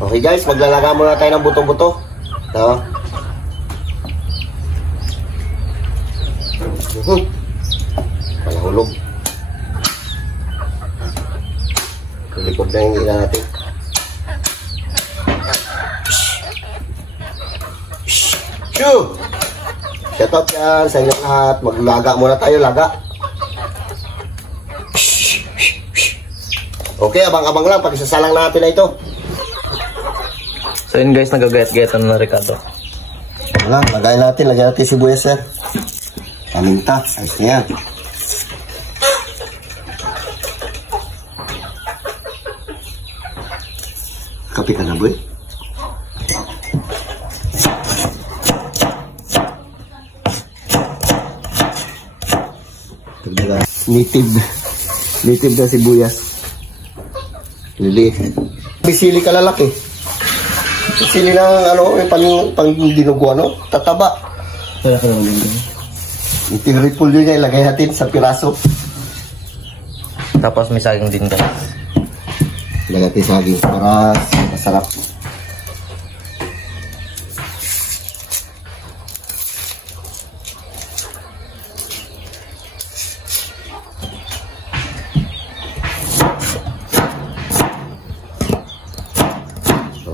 Okay guys, maglalaga muna tayo ng buto-buto. Ito. Palahulog. Likod na yung ila natin. Shoo! Shout out yan sa inyo lahat. Maglaga muna tayo, laga. Okay, abang-abang lang pag isasalang natin na ito. So yun guys, nagagayat-gayatan na Ricardo. Wala, lagyan natin sibuyas sir. Paminta, ayos na yan. Kape ka na boy. Native na sibuyas. Lili. Sili kalalaki. Sili ng ano, yung pang dinugo ano, tataba. Itinripul yun niya, ilagay natin sa piraso. Tapos may saging din guys. Ilagay natin saging para masarap.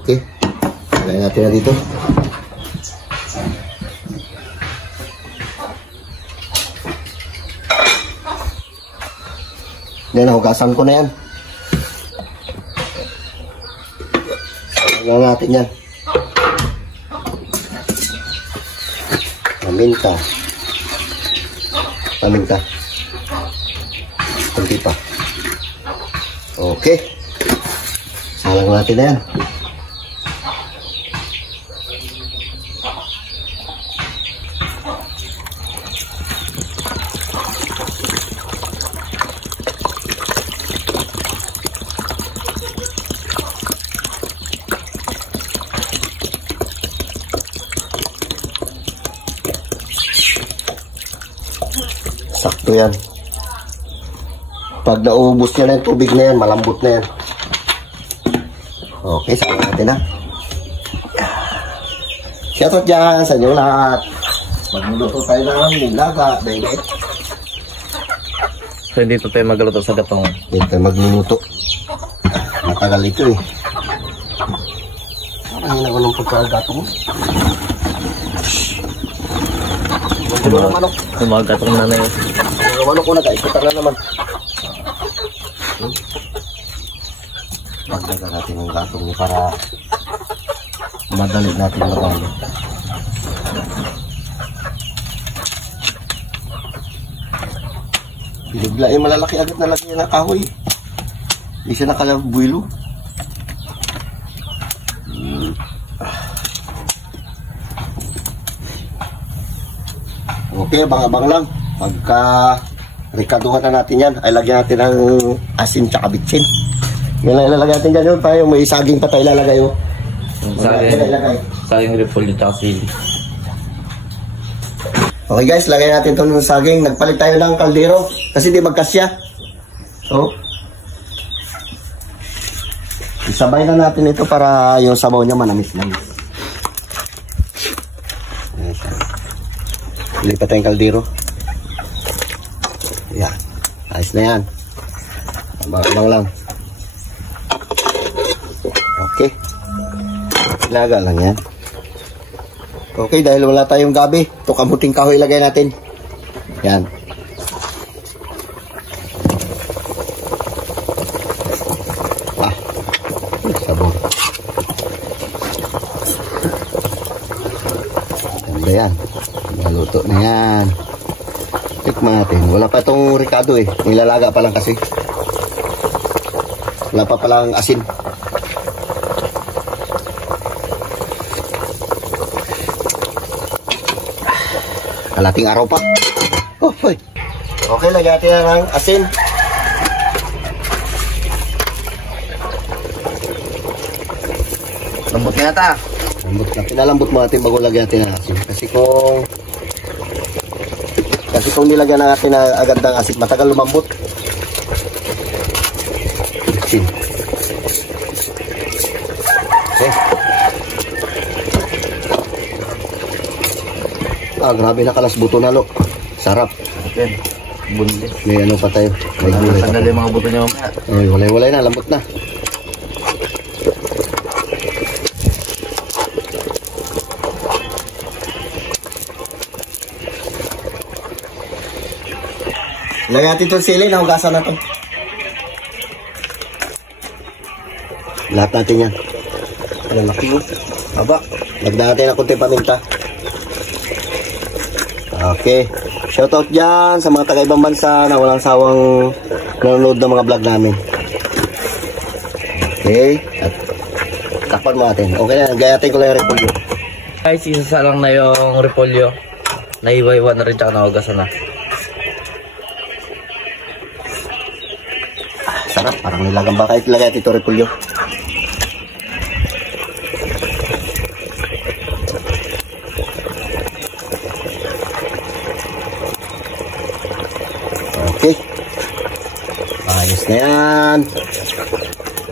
Okay. Ilagay natin na dito. Yan, nahugasan ko na yan. Ilagay natin yan. Paminta. Kunti pa. Okay. Salang natin na yan. Sakto yan. Pag naubos nyo na yung tubig na yan, malambot na yan. Okay, saan natin na. Shoutout dyan sa inyo lahat. Magluluto tayo ng nilaga, baby. So dito tayo magluto sa gatong. Dito tayo magluluto. Matagal ito eh. Parang hina ko ng pagkagatong mo. Tumagatong na yun. Ano ko nag-aikutan na naman. Magdagan natin ang gatong niya para madali natin marami. Binigla yung malalaki agad na lagi na kahoy. Hindi siya nakalabuilo. Okay, abang-abang lang. Pagka rikaduhan na natin yan, ay lagyan natin ng asin tsaka bitsin. Yan lang ilalagay natin dyan yun. Tayo, may saging pa tayo ilalagay yun. Saging repolyo tsaka sili. Okay guys, lagay natin ito ng saging. Nagpalit tayo ng kaldero kasi di magkasya. So, isabay na natin ito para yung sabaw niya manamis-namis. Lipat tayong kaldero. Yan. Ayos na yan. Abang lang. Okay. Ilaga lang yan. Okay, dahil wala tayong gabi, ito kamuting kahoy ilagay natin. Yan. Sabon. Ganda yan. Naluto na yan. Tikman natin. Wala pa itong Ricardo eh. Nilalaga pa lang kasi. Wala pa palang asin. Kalating araw pa. Oh, boy. Okay, lagyan natin na ng asin. Lambot na ta. Lambot na. Pinalambot mo natin bago lagyan natin ng asin. Kasi kung nilagyan natin na agad ng asin, matagal lumambot. Asin. Okay. Grabe na kalas buto na, lo. Sarap. Yan. Bundi. May ano pa tayo. May gulay pa. Tanggal yung mga buto niya mamaya. Ay, walay-walay na. Lambot na. Lagyan natin itong sili. Nahugasan na ito. Lahat natin yan. Lalaki mo. Aba. Lagyan natin ng kunting paminta. Okay. Shoutout dyan sa mga taga-ibang bansa na walang sawang nanonood ng mga vlog namin. Okay. At takpan mo natin. Okay na. Gayatin ko lang yung repolyo. Guys, isasalang na yung repolyo. Naiwa-iwa na rin tsaka nahugasan na. Sarap. Parang nilagang baka. Ilagay ito repolyo. Okay. Ayos na yan.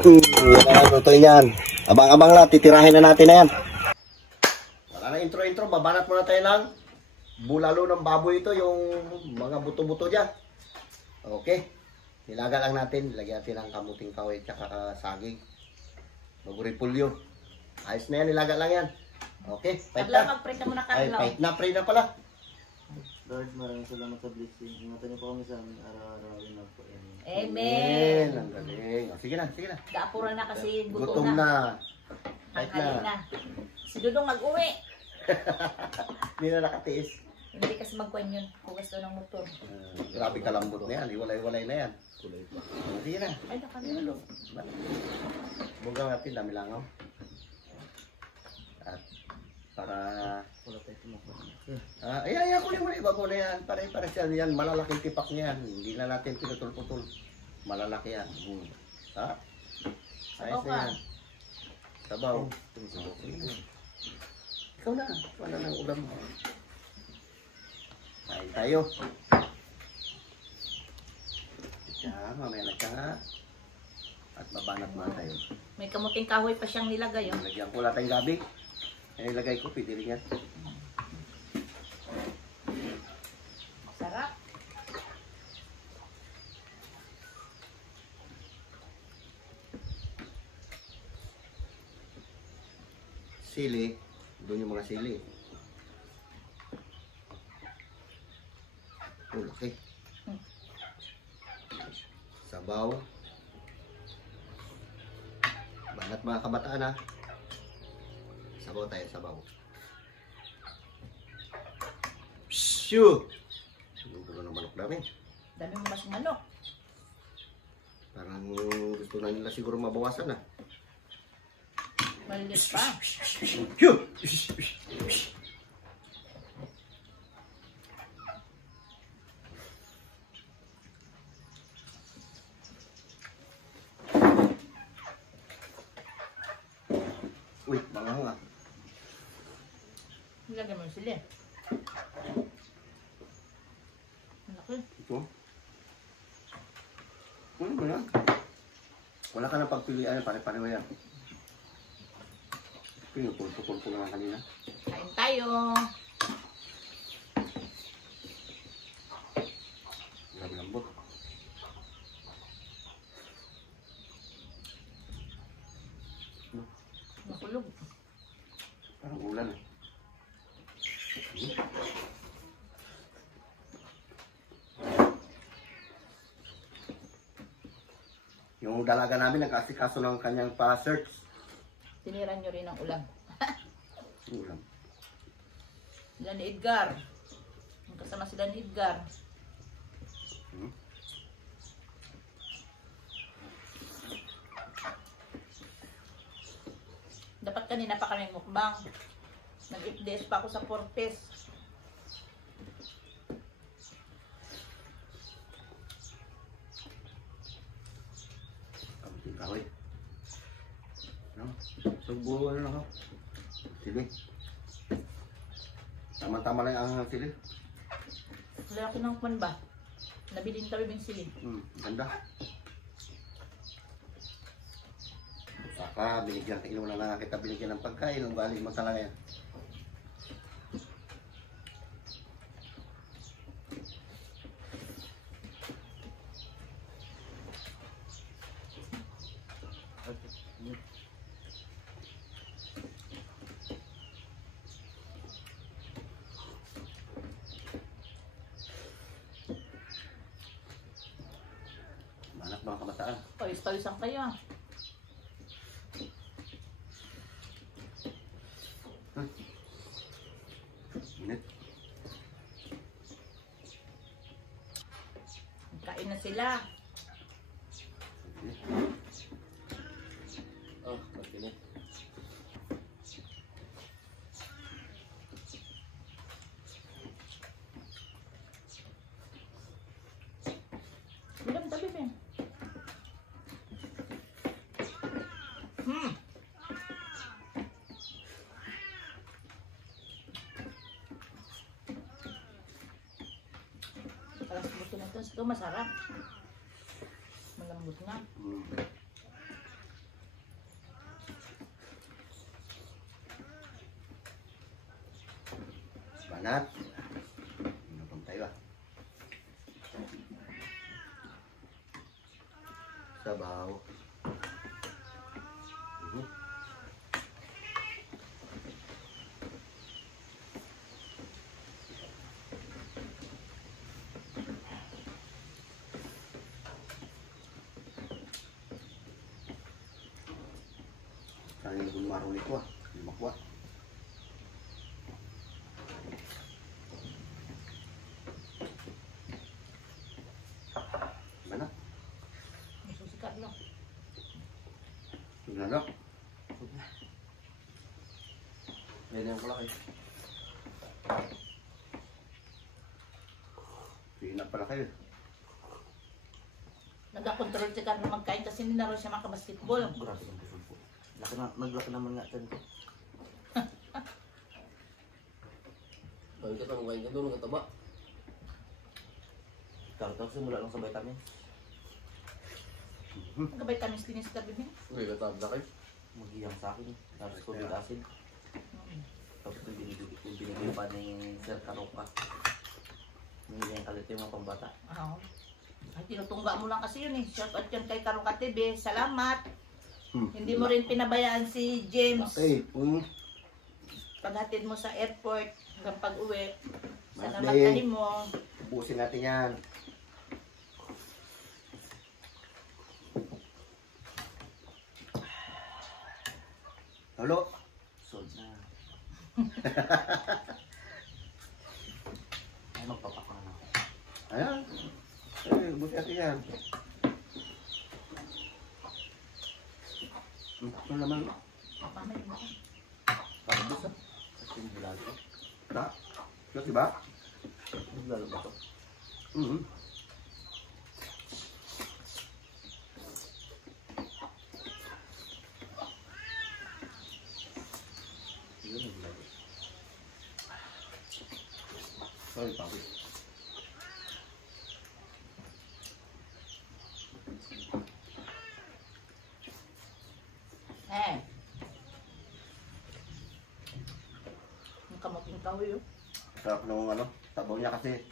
Yan na luto yan. Abang-abang lang. Titirahin na natin na yan. Wala na intro-intro. Babanat muna tayo ng bulalo ng baboy ito. Yung mga buto-buto dyan. Okay. Nilaga lang natin. Lagyan natin ng kamuting kahoy at saging. Maguripulyo. Ayos na yan. Nilaga lang yan. Okay. Pahit na. Magprita muna Ay, ka. pahit na. Pray na pala. Lord, maraming salamat sa blessing. Ingatan niyo po kami sa aming araw-arawin na po. Amen. Ang galing. Sige na, sige na. Gaapuran na kasi gutom Gutom na. na. Pahit Tanghali na. na. Si Dudong mag-uwi. Hindi na nakatiis. Hindi kasi magkuhan yun kung gusto ng motor. Grabe kalambot na yan. Iwalay-walay na yan. Sige na. Ay, nakalilo. Bugang natin, dami langaw. At para... Wala tayo tumukuha. Ayan, kunin mo na. Iba ko na yan. Pare-pare siya yan. Malalaking tipak niya yan. Hindi na natin pinutol-putol. Malalaki yan. Ha? Ayos na yan. Sabaw. Ikaw na. Wala nang ulam mo. Kain tayo. Kaya, mamaya na ka nga. At babanat na tayo. May kamuting kahoy pa siyang nilagay. Oh. Lagyan ko lahat ng gabi. Yan ilagay ko. Pwede rin yan. Sarap. Sili. Doon yung mga sili. Okay. Sabaw. Banat mga kabataan ha. Sabaw tayo, sabaw. Shoo! Siguro ng manok namin. Dami mo mas manok. Parang gusto na nila siguro mabawasan na. Malilit pa. Shoo! Uy, mga nga. Nilagay mo yung sili. Malaki. Ito. Ano ba yan? Wala ka na pagpilian, pare-pare mo yan. Pinupul-pupul ko lang kanina. Kain tayo. Grabe lambot. Makulog. Parang ulan eh. Yung dalaga namin nag-asikaso ng kanyang pa-search. Tinira nyo rin ang ulam. Ulam. Sila ni Edgar. Kasama sila ni Edgar. Dapat kanina pa kami mukbang. Nag-FDS pa ako sa Fortes. Kamuting kahoy. No? Sugbo ano na ako. Sili. Tama-tama lang ang sili. Wala ako ng kwan ba? Nabilin kami ng sili. Ganda. Baka binigyan inom na lang kita binigyan ng pagkain. Ang galing mo talaga yan. Anak mga kabataan. Pawis-pawisan kayo. Init. Kain na sila. Oh, matinit. Bilang tabi ba? Alas buto na ito. Ito masarap. Malambot na. Banat. Inapang tayo ah. Sabaw. Sayang yung marong ito ah. Hindi makuha. Banat. Masusikat lang. Tignan lang. Ganyan ko lang kayo. Pinap pala kayo. Nagka-control si Carlo magkain kasi hindi na rin siya makabasketball. Grabe ang busog po. Naglaki naman nga dyan ko. Bakit ka nang kain ka doon, nagkataba? Tapos simula lang sa vitamins. Nagka-vitamins din si Carlo. Uy, katabla kayo. Mag-iyang sa akin. Tapos COVID acid. Tapos ito binigay pa ni Sir Karoka. Binigay yung kalit yung mga pambata. Oo. Ay, tinutungga mo lang kasi yun eh. Shout out yan kay Karoka TV. Salamat. Hindi mo rin pinabayaan si James. Okay. Paghatid mo sa airport hanggang pag-uwi. Sana Monthly. magtanim mo. Ubusin natin yan. Halo. Sold na. Ay, magpapak na ako. Ayan. Ay, ubusin natin yan. Ano naman? Mamay mo. Parang bisa. Kasi yung bulalo. Ba? Kasi ba? Bulalo ba ito? Yun yung bulalo. Sorry, Papi. Ang kamuting kahoy oh. Sarap nung ano, sabaw niya kasi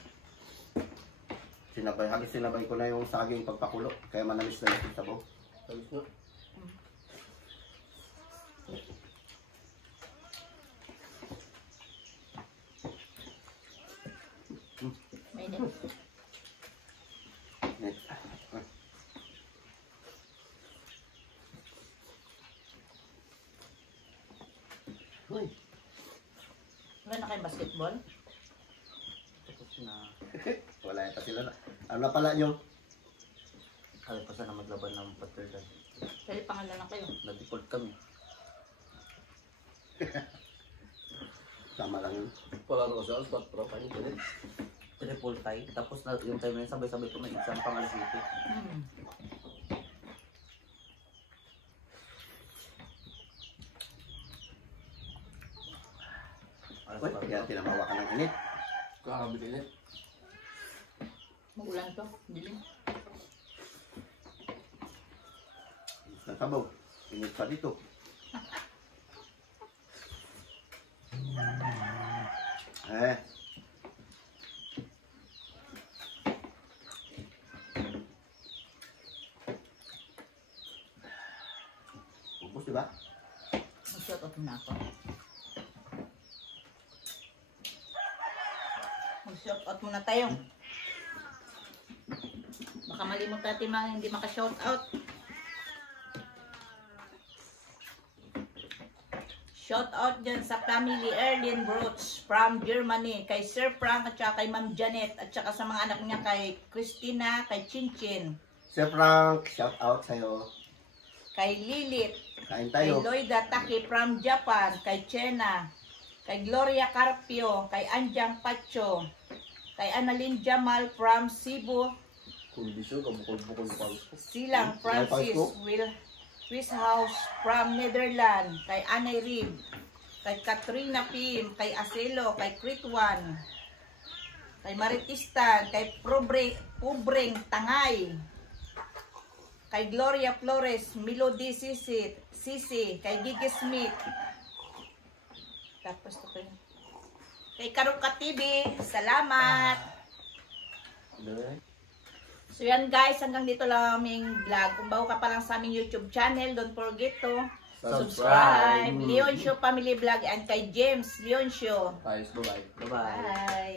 halos sinabay ko na yung saging pagpakulo. Kaya manamis na yung sabaw. Ayos nga. Mainit. Net. Uy. Wala na kayong basketball? Tapos na. Wala yata sila na. Ano na pala nyo? Kaya pa sana maglaban ng paterdan. Pwede pangalan lang kayo. Nag-default kami. Tama lang yun. Wala na kasi ang spot pro. Paano ko din? Triple tie. Tapos na, yung time na yun, sabay-sabay ko may exam pang alas 7. Uy, kaya tinamawa ka ng init. Kakabili eh. Magulan to. Dilim. Ang sabaw. Init pa dito. Eh. Ubus, diba? Mag-shot out muna ako. Mag-shot out muna tayo. Baka malimot natin mga hindi maka-shout out. Shout out dyan sa family Erlin Brooks from Germany. Kay Sir Frank at saka kay Ma'am Janet. At saka sa mga anak niya kay Christina, kay Chinchin. Sir Frank, shout out sa'yo. Kay Lilith. Kain Kay tayo. Loida Taki from Japan. Kay Chena. Kay Gloria Carpio. Kay Anjang Pacho. Kay Annalyn Jamal from Cebu. Kundisyo, kabukol-bukol pa. Silang Francis Will Swiss House from Netherlands, kay Anay Rib, kay Katrina Pim, kay Acelo, kay Critwan, kay Maritistan, kay Pubreng Tangay, kay Gloria Flores, Melody Sisi, kay Gigi Smith, tapos ito kayo. Kay Karuka TV, salamat! So yan guys, hanggang dito lang aming vlog. Kung bago ka pa lang sa aming YouTube channel, don't forget to subscribe. Leon Show Family Vlog and kay James Leon Show. Bye-bye. Bye!